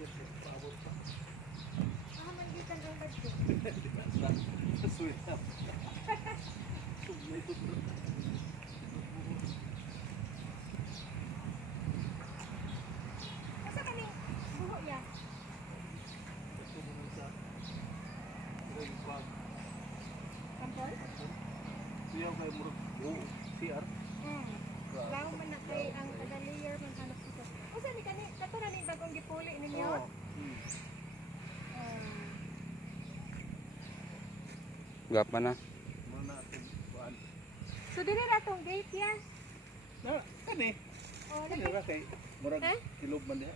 Paabot pa. Mangitan ang budget. Sulit na. Sulit ito. Asa kani buho ya? Ito mo sa Greg Park. Kampol? Siya kay Murag. Oo, CR. Lao man na kay ang kada-layer man hanap dito. Asa ni kani kato na ning bagong gipuli ninyo? Oo. Gapa na. Muna natin kuan. So dili ra tong gate ya. Na, kani. Oh, Kani lagi. ra kay Murag Eh? kilob man diha.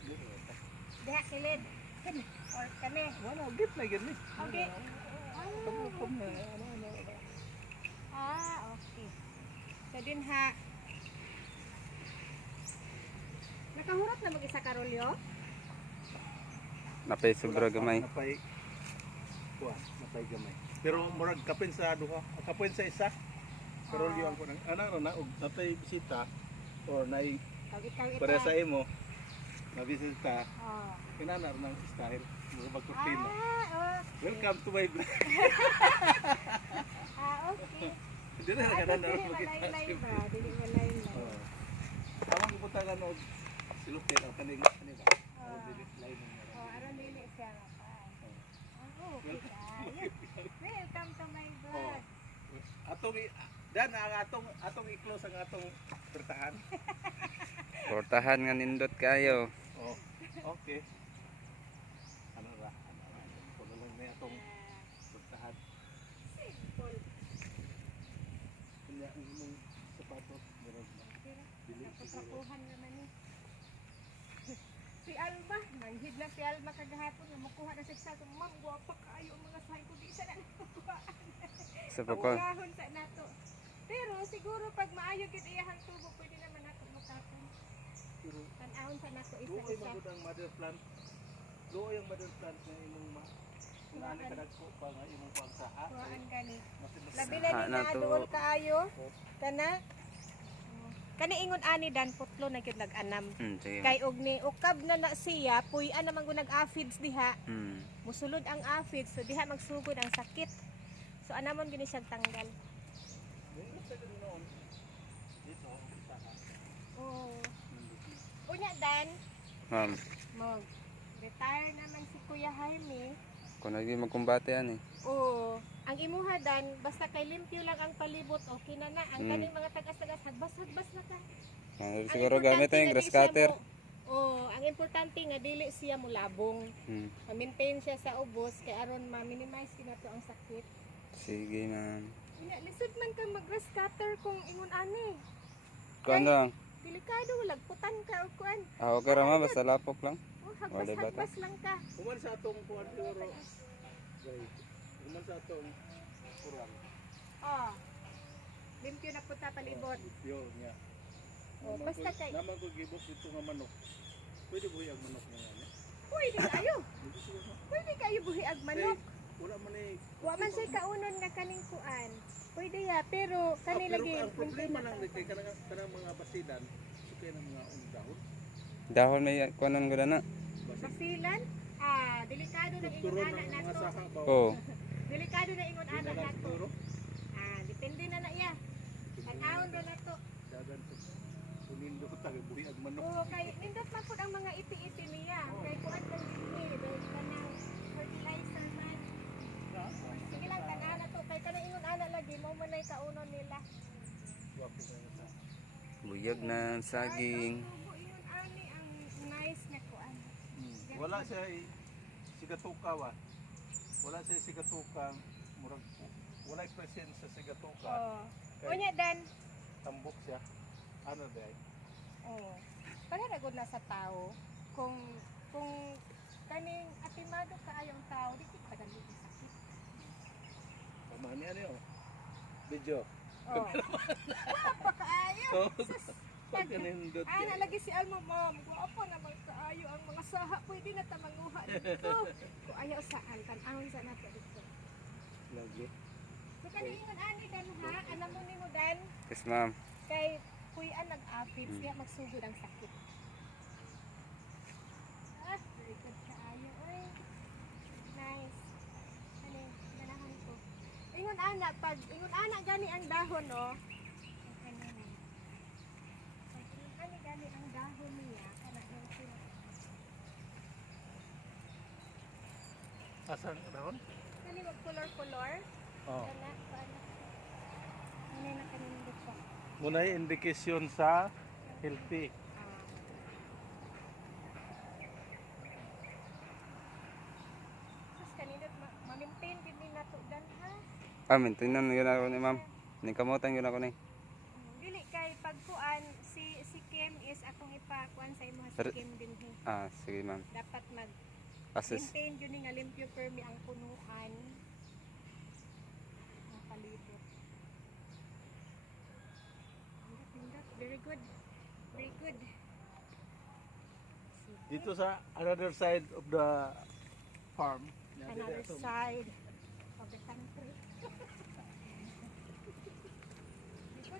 Diha kilid. Kani or kani. Wala, git na gani. Okay. Kabukom na. Ano. Okay. So din ha. Nakahurot na mag-isa karolyo? Napay sobra gamay. Napay kuan, napay gamay. Pero murag kapin sa duha, kapin sa isa. Pero liwan ko nang ana na og natay bisita or nay Ikaw para sa imo na bisita. Oh. Kinana ra nang style, murag magkurtina. Okay. Welcome to my vlog. Okay. Dili na kada na makita. Dili malay. Oh. Tawag ko ta og silupin ang kaning kanila. Oh, dili lain na. Aron dili siya pa. Okay. Welcome to my vlog. Atong dan ang atong i-close ang atong pertahan. Portahan nga nindot kayo. Oh, okay. Ano ra? Kuno lang na atong pertahan. Simple. Kanya ang imong sapatos meron na. Dili siguro. Napatrapuhan naman ni. Si Alma, nanghid na si Alma kagahapon na makuha na siya sa ma'am, guwapa kaayo ang mga sahin ko di sa na nakuhaan. Sa pako. Pagkahon sa nato. Pero siguro pag maayo gid iyahang tubo pwede naman nato makakon. Pero Tan-awon sa nato duoy isa-isa. magud ang mother plant. Duoy ang mother plant nga imong kunani kadagko pa nga imong pagsaha. Kuhaan gani. Mas Labi na ni na to. naadol kaayo. Kana kani ingon ani dan putlo na gyud nag-anam. Sige. Kay og ni ukab na siya, puy-an naman gud nag-aphids diha. Musulod ang aphids, so diha magsugod ang sakit. So anamon gini siyang tanggal. dito saha. Oh. Unya dan, Ma'am, mag retire naman si Kuya Jaime. kung nagdi magkumbate yan eh. Oo. Ang imuha dan, basta kay limpyo lang ang palibot, okay na na. Ang kaning mga tagas-tagas, hagbas-hagbas na ka. Ang siguro gamit yung grass cutter. Oo, ang importante nga dili siya mo labong. Ma-maintain siya sa ubos kay aron ma-minimize kinato ang sakit. Sige ma'am. Ina lisod man ka mag-grass cutter kung ingon ani. Kuan lang. Delikado lagputan ka o kuan. Okay ra ma, basta lapok lang. Oh, Wala ba hagbas-hagbas lang ka. Kuman sa atong kuan siguro. Guys, kuman sa atong kurang. Oh. Limpyo na punta palibot. Yo nya. Oh, basta kay Naman ko gibok dito nga manok. Pwede buhi ang manok nga yan. pwede kayo. Hindi siguro. Pwede kayo buhiag manok. Wala man eh. Wa man siya kaunon nga kaning kuan. Pwede ya, pero kani Pero lagi ang problema maintain lang na kay kanang mga basidan, sukay ng mga dahon. Dahon may kuanan ko na. Basilan. Delikado na ingon Turon ana ng mga nato. saha ba? Oo. Delikado na ingon ana nato. Siguro. Depende na na iya. Tanawon ra nato. Dagan ko. Sunindo ko tayo buhi ang manok. Oo, kay nindot man pud ang mga iti-iti niya. Kay kuan lang dinhi, dahil kanang fertilizer man. Sige lang tanan na to kay kanang ingon ana lagi mo man ay kaunon nila. Wapo na yun sa. Buyag na ang saging. Ingon ani ang nice nga kuan. Wala siya sigatukawa. Wala siya sigatukang murag wala present sa sigatuka. Oh. Unya dan. Tambok siya. Ano ba? Oh. Para na gud na sa tao kung kaning atimado kaayong tao dili pa dali sakit. Pamahan niya niyo. Video. Oh. Pa kaayo. So, pag kanindot Ana lagi si Alma ma'am, guwapo naman kaayo ang mga saha pwede na ta manguha dito. Kung ayaw saan tan-awon sa nato dito. Lagi. So kaningon ani dan ha, alam mo nimo dan Yes ma'am. kay kuyan nag-aphids diha magsugod ang sakit. Very good ka. ingon ana pag ingon ana gani ang dahon no. Kanina. Pag ingon ana gani ang dahon niya kana yung sila. Asan dahon? Kani mag color. Oh. Kana paano. Ano na kanina dito. Muna yung indikasyon sa healthy. Sus kanina ma-maintain gid ni nato dan ha. Maintenance yun ako ni ma'am. Nikamutan yun ako ni. Dili kay pagkuan si Kim is akong ipakuan sa imo si Pero- Kim din he. Sige ma'am. Dapat mag Assist. maintain yun nga limpyo permi ang punuan. Ang palibot. Pindot. Very good. Very good. Dito sa another side of the farm. Another side of the country.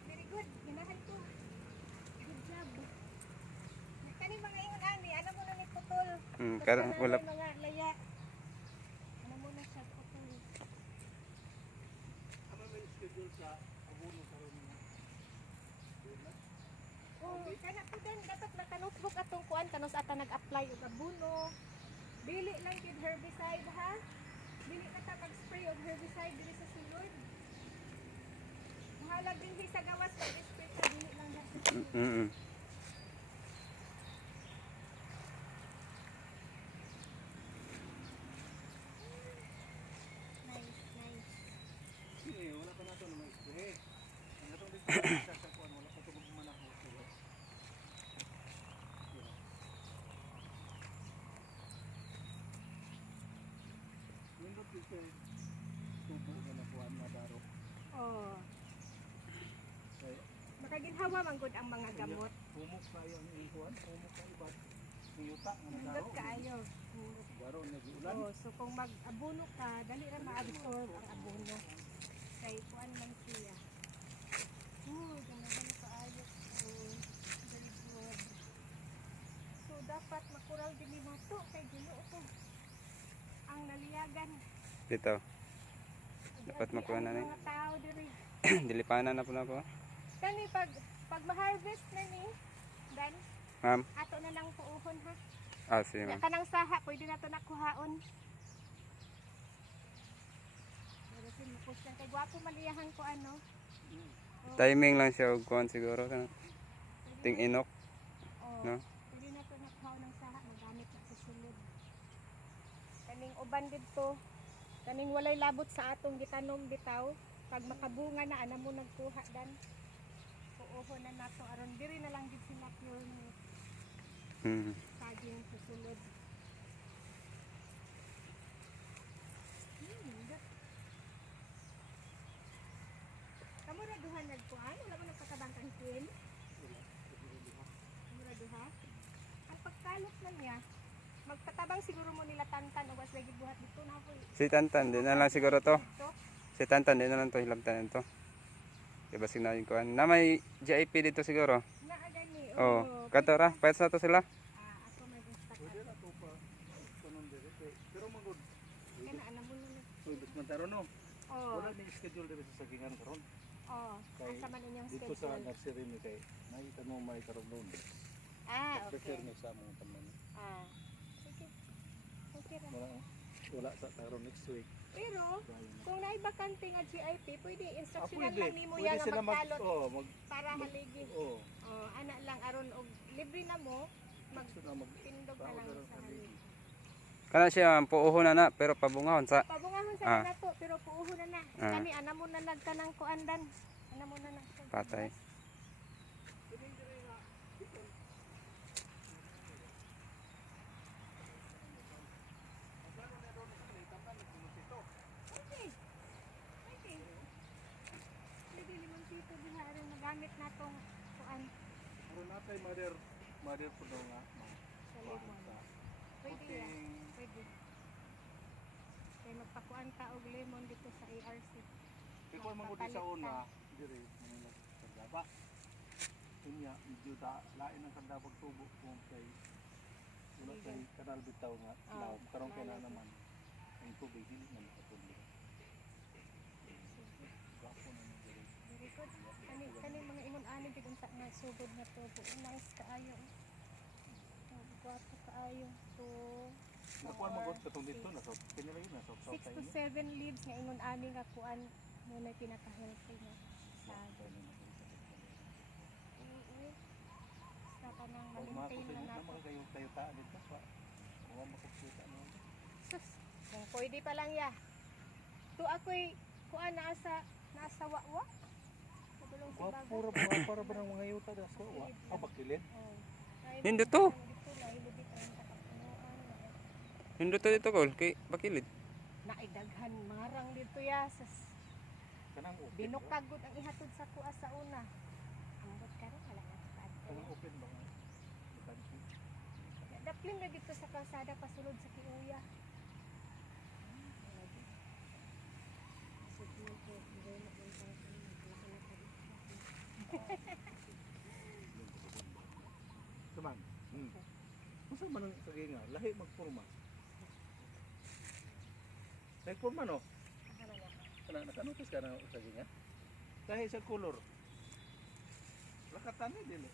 Very good. Ginahan ko. Good job. Kani mga ingon ani, ano mo na ni putol? Karang Basta wala. na mga laya. Ano mo na siya putol? Ano ba yung schedule sa abono karon niya? Oh, kana po din dapat naka-notebook atong kuan kanos ata nag-apply og abono. Dili lang kid herbicide ha. Dili ka ta mag-spray og herbicide dili sa sulod. Mahalag din sa gawas pag spray ka dili lang sa sulod. Nice, nice. Eh, wala pa nato na mag-spray. Ang atong dito sa kuan wala pa to magmanako. Nindot dito tubo na nakuha na daro. Oh, Kaya makaginhawa man gud ang mga gamot. humok kayo ang ikuan, humok ka iba. Niyuta nga na Nindot daro. kaayo. Daro nag-ulan. Oh, so kung mag-abono ka, dali ra ma-absorb ang abono. Kay kuan man siya. Ganahan ka ayos. Very good. So dapat makural din ni nato kay Ginoo to. Ang naliyagan. Dito. Dapat makuha na ni. Mga tao diri. Dilipanan na po na ako. Kani pag ma-harvest na ni, dan Ma'am. ato na lang puuhon ha. Sige Ya ma'am. kanang saha pwede na to nakuhaon. Pero sinupos lang kay gwapo maliyahan ko ano. Timing lang siya og kuan siguro kana. Pwede Ting na- inok, Oh, no? pwede na to nakuhaon ng saha magamit na sa sulod. Kaning uban dito, kaning walay labot sa atong gitanom bitaw, pag makabunga na ana mo nagkuha dan. Puuhon na nato aron diri na lang gid sila pure ni saging susulod. Kamu ra duha nagkuan, wala mo nagpakabangkang queen. Kamu ra duha. Ang pagkalot na niya, magpatabang siguro mo nila tantan o was lagi buhat dito na po. Si Tantan, di na lang siguro to. Dito. Si Tantan, di na lang to hilabtanan to. Diba sinabi ko, na may GIP dito siguro. Naa gani. Oh, kato ra, pwede sa to sila. Ako may gusto. Pwede na to pa. Kanon dire. Pero magod. Kana ana mo na. Uy, bus man taro no. Oh. Wala ning schedule dito sa sagingan karon. Oh. Kay- Asa man inyong Dito sa schedule? nursery ni kay nakita mo may karon doon. Ah, Prepare okay. ni sa mga taman. Ah. Sige. Okay ra. Wala sa taro next week. Pero kung naay bakante nga GIP, pwede instructional pwede. lang nimo Pwede yan nga sila magkalot mag para haligi. oh, Oh, ana lang aron og libre na mo sila mag magpindog ka lang sa haligi. Kana siya, puuho na pero pabungahon sa. Pabungahon sa Ah. nato pero puuho na na. Ah. Kani ana mo na nagkanang kuandan. Ana mo na nag Patay. Okay. Okay. Pwede limon dito diha aron magamit natong kuan Karon natay mother po daw nga. sa limon. Pwede ya. Pwede. Kaya magpakuan ta og lemon dito sa ARC. Ikaw magudi sa una, dire Manila kandaba. Kunya medyo lain ang kandaba tubo kung kay wala kay kanal bitaw nga. Now karon kay na naman ang tubig dili man katubig. good. Kani mga ingon ani gid unsa nga sugod nga tubo. Nice kaayo. Gwapo kaayo to. Nakuha magod katong dito na so kanya lang yun na so 6 to 7 leaves nga ingon ani nga kuan mo na pinaka-healthy nga sagod. Sa kanang ma-maintain na nato. Kayo taan dito pa. Wala makukita mo. Sus, kung pwede pa lang ya. To ako'y kuan nasa wawa. Padulong si bago. Para ba ng mga yuta da so wa. Bakilid. Oh. Hindi to. Dito na ilubit ang katapunuan. Hindi to dito kol. Kay bakilid. Naidaghan marang dito ya. Kanang open. Binukagod ang ihatod sa kuha sa una. Ambot karon wala na sa Kanang open ba? Daplin na dito sa kalsada pasulod sa Kiuya. Saman. Masa man ang sagay nga lahi magporma. Lahi porma no. Nakanotis ka na sagay nga. Lahi sa color. Lakatan ni dili.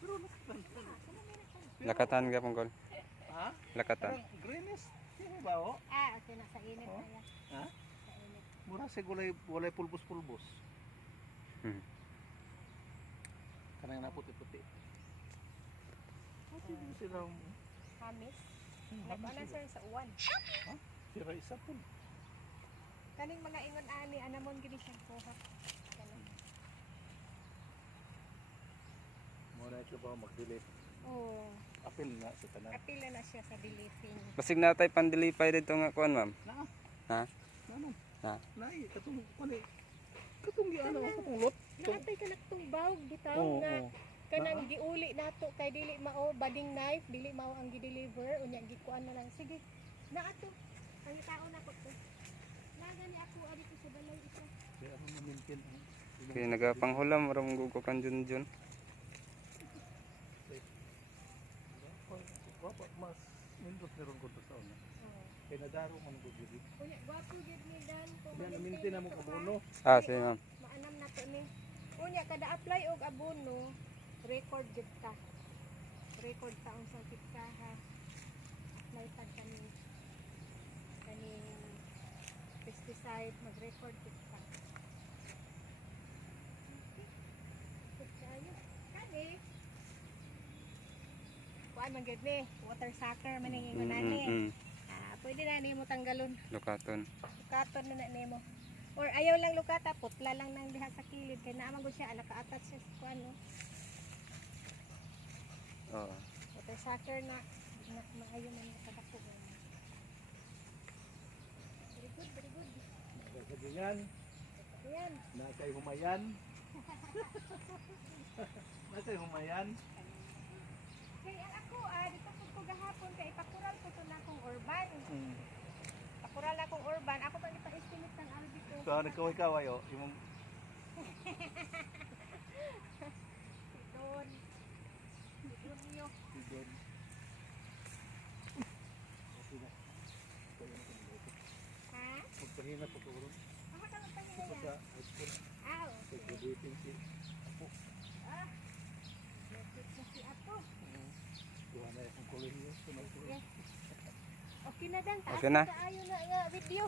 Pero lakatan. Lakatan ka pong kol. Ha? Lakatan. Parang greenish. Sino ba o? Okay na sa init Oh. kaya. Ha? Sa init. Mura sa walay pulbos-pulbos. Hmm. Kanang na puti-puti. Okay, silang Hamis. Nagpaanan sir sa uwan. sira isa po. Kaning mga ingon ani anamon gid siyang kuha. Kaning. Mura ito ba mag-delete. Oh, Apil na sa tanan. apil na siya sa deleting. Basig natay pandilipay dito nga kuan ma'am. Na. Ha? Naman. Ha? Nai, katong kani. Katong giano katong lot. Naatay ka nagtungbaw bitaw Oo, nga oo. kanang giuli nato kay dili mao bading knife, dili mao ang gi-deliver unya gikuan na lang. Sige. Naato. Ang tao na ko to. Naga ni ako ari ko sa balay ito. Kaya ano ma-maintain ang Kay nagapanghulam ram gugukan junjun. Wapa mas nindot meron ko to sa una. Oh. Kay nadaro man ko gid. Unya gwapo gid ni Dan ko. Yan maintain na mo kabono. Ah, sige ma'am. Maanam na to ni. Unya kada apply og abono, record gid ta. Record ta unsang kitsa ha. Apply pag kaning pesticide mag-record gid ta. Good kayo. Kani. Kuan man gid ni, water sucker man ning ingon ani. Pwede na nimo tanggalon. Lukaton. Lukaton na nimo. Or ayaw lang lukata, putla lang nang diha sa kilid kay naamang gud siya naka-attach siya sa kuan no. Oo. Water sucker na maayo man nakadako. Very good, very good. Nagasagingan, Ayan. na kay humayan. Na kay humayan. Kay ang ako dito ko gahapon kay ipakural ko to na akong urban. Pakural na akong urban. Ako pa ipa-estimate ng albi ko. So nagkaway-kaway oh, imong Doon. Doon niyo. sidon. Okay na. Kaya na kung Ha? magpahina po ko ron. Ako ka lang Sa pahinga. high school, Aw. sa graduating si Apo. Ah. Lapit na si Apo. Kuha na yung kolehiyo. Sunod ko. Okay na Dan. Taas Okay na. kaayo na nga video.